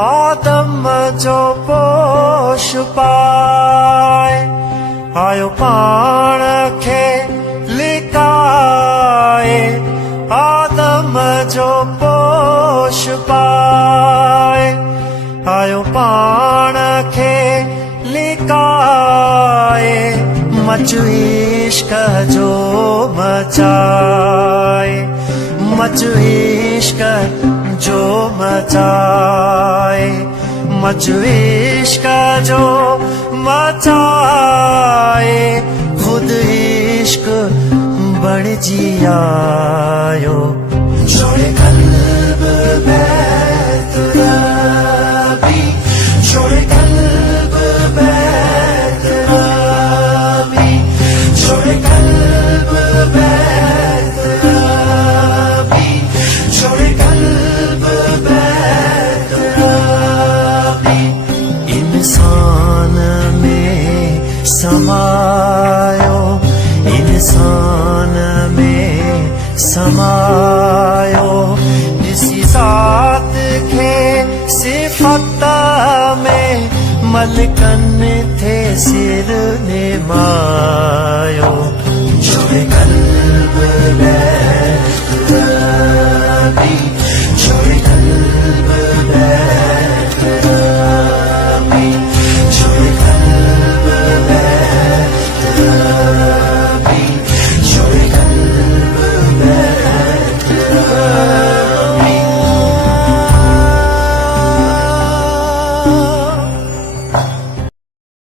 आदम जो पोष पाए आयो पाण खे लिकाए आदम जो पोष पाए आयो पाण खे लिकाए मच इश्क जो मचाए मच इश्क जो मचाए मच इश्क जो मचाए खुद इश्क बण जियायो जोड़े कल्ब बैत रबी जोड़े कल्ब बैत रबी जोड़े कल्ब बैत रबी जोड़े कल्ब बैत रबी इंसान में समायो इंसान में समायो इसी ज़ात खे सिफ़त में मलकन थे सिर निमा